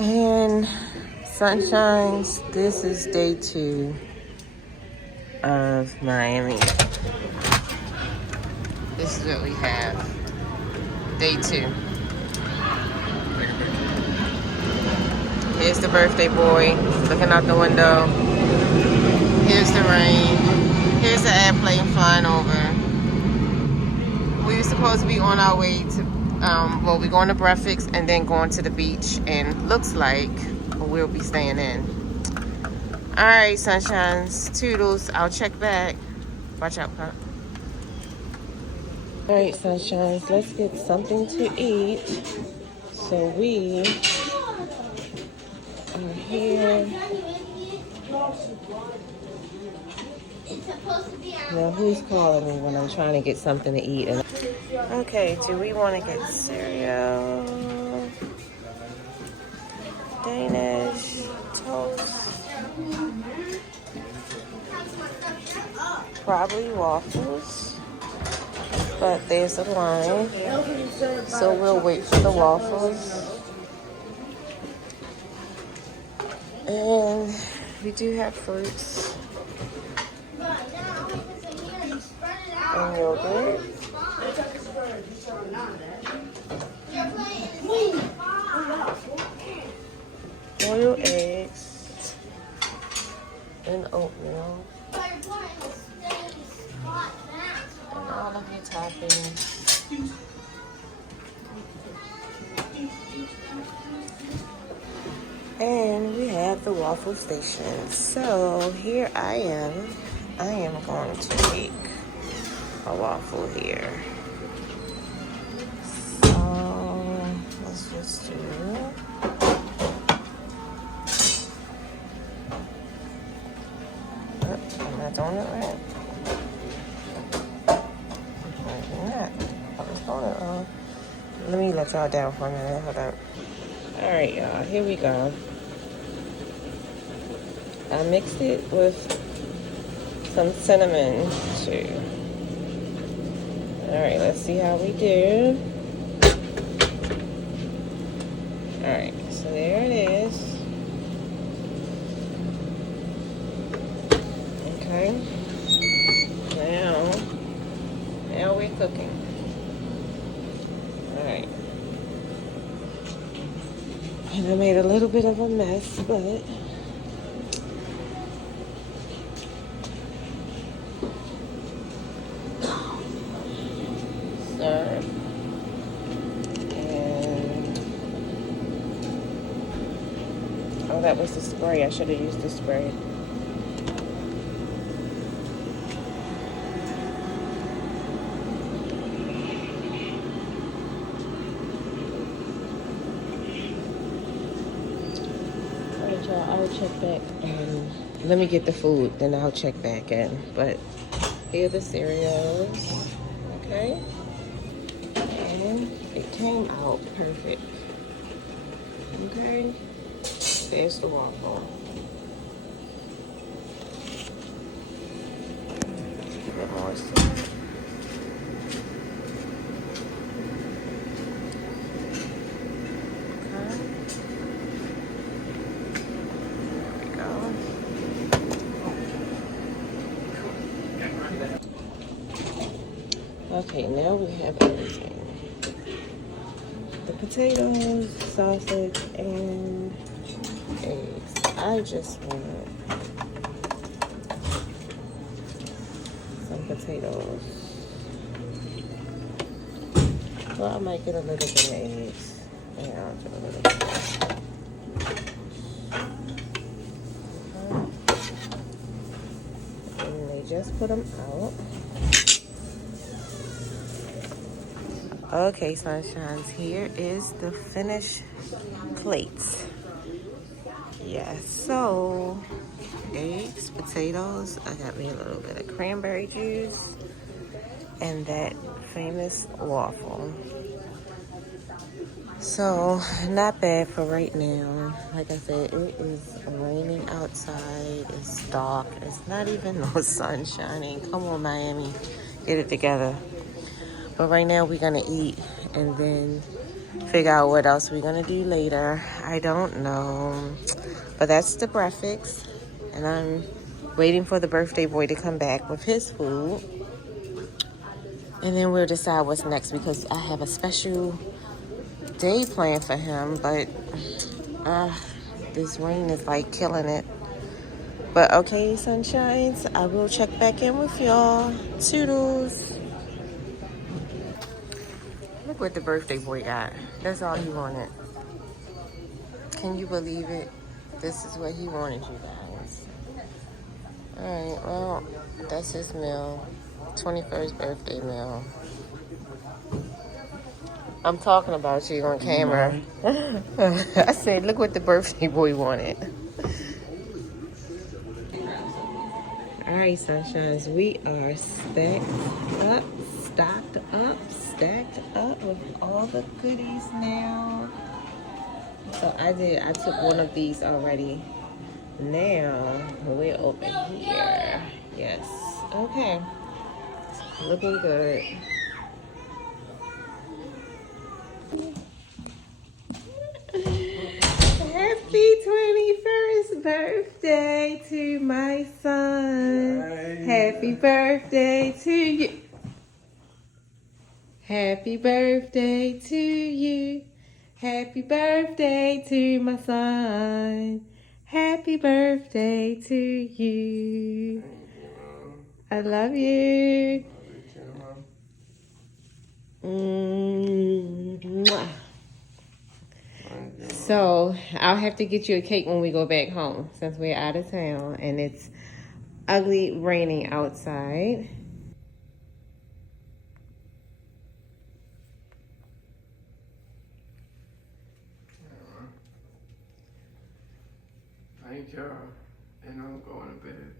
And sunshines, this is day 2 of Miami. This is what we have. Day 2. Here's the birthday boy looking out the window. Here's the rain. Here's the airplane flying over. We were supposed to be on our way to, well, we're going to breakfast and then going to the beach. And looks like we'll be staying in. All right, sunshines, toodles. I'll check back. Watch out, Pop. All right, sunshines, let's get something to eat. So we are here. Now, who's calling me when I'm trying to get something to eat? Okay, do we want to get cereal, Danish, toast, probably waffles, but there's a line, so we'll wait for the waffles. And we do have fruits and yogurt. Boiled eggs and oatmeal. And all of your toppings. And we have the waffle station. So here I am. I am going to make a waffle here. So let's just do. Am I doing it right? Maybe not. I was doing it wrong. Let me let y'all down for a minute. Hold up. All right, y'all. Here we go. I mixed it with some cinnamon too. All right, let's see how we do. All right, so there it is. Okay. Now we're cooking. All right. And I made a little bit of a mess, but serve. And oh, that was the spray. I should have used the spray. I'll check back. Let me get the food, then I'll check back in. But here are the cereals. Okay. And it came out perfect. Okay. There's the waffle. A bit more salt. Okay, now we have everything. The potatoes, sausage, and eggs. I just want some potatoes. Well, I might get a little bit of eggs. Yeah, I'll do a little bit. And they just put them out. Okay, sunshines, here is the finished plates. Yeah, so eggs, potatoes, I got me a little bit of cranberry juice, and that famous waffle. So, not bad for right now. Like I said, it is raining outside, it's dark, it's not even no sun shining. Come on, Miami, get it together. But right now we're gonna eat and then figure out what else we're gonna do later. I don't know. But that's the breakfast. And I'm waiting for the birthday boy to come back with his food. And then we'll decide what's next because I have a special day planned for him. But this rain is like killing it. But okay, sunshines, I will check back in with y'all. Toodles. Look what the birthday boy got. That's all he wanted. Can you believe it? This is what he wanted, you guys. Alright, well, that's his meal. 21st birthday meal. I'm talking about you on camera. I said, look what the birthday boy wanted. Alright, sunshines, we are stacked up with all the goodies now. So I took one of these already. Now we're over here. Yes. Okay. Looking good. Happy 21st birthday to my son. Hi. Happy birthday to you. Happy birthday to you. Happy birthday to my son. Happy birthday to you. I love you. Mwah. So I'll have to get you a cake when we go back home since we're out of town and it's ugly raining outside. Thank you. And I'm going to bed.